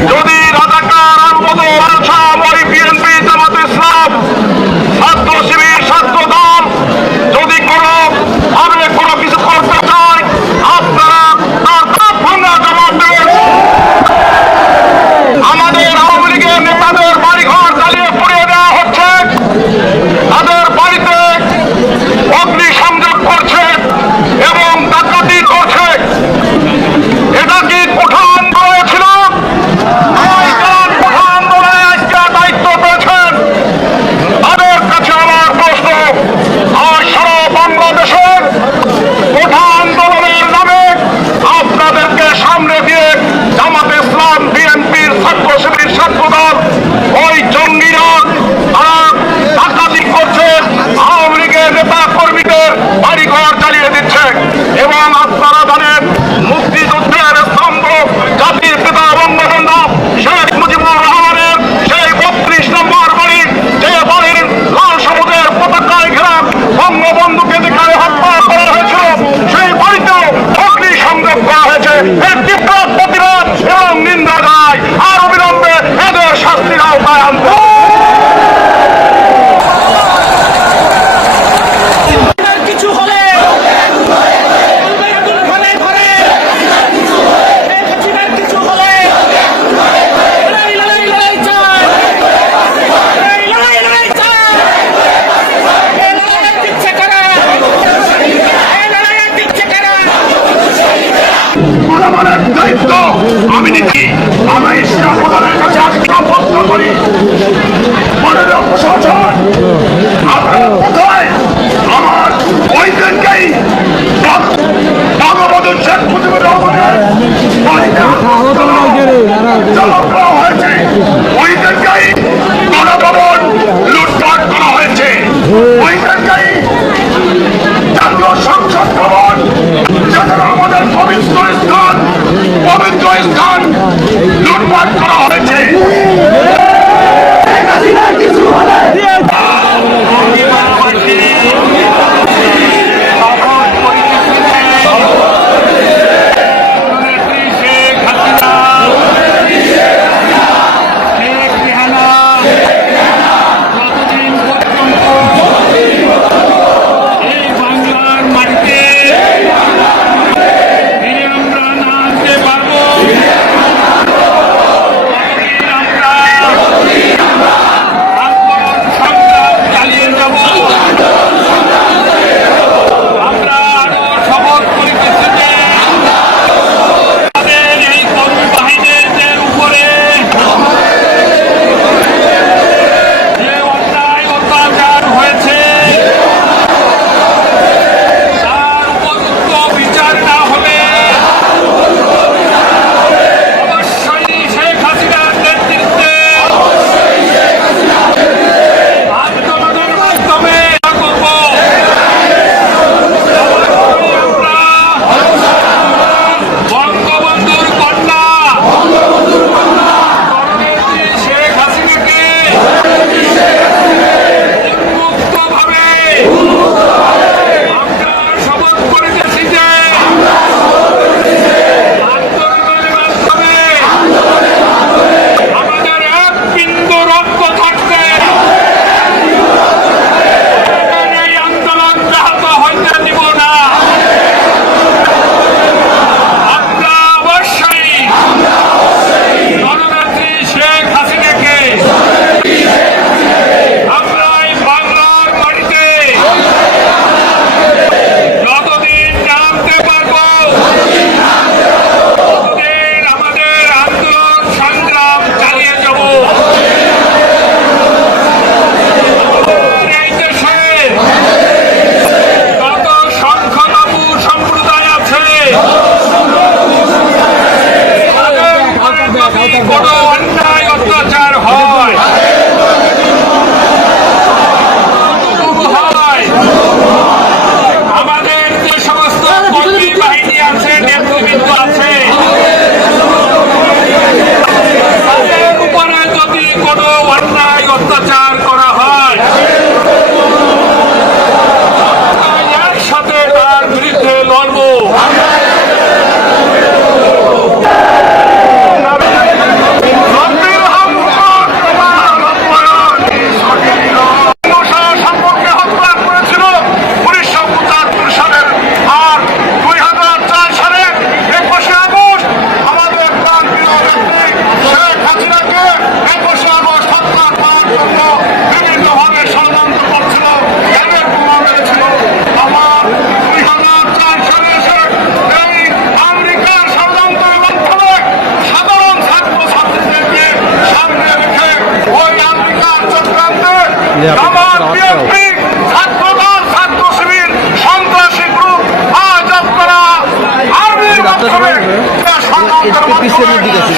Lo ভবন যেখানে আমাদের পবিত্র স্থান পবিত্র স্থান লুটপাট করা হয়েছে। সিস্টেমের দিকে আছে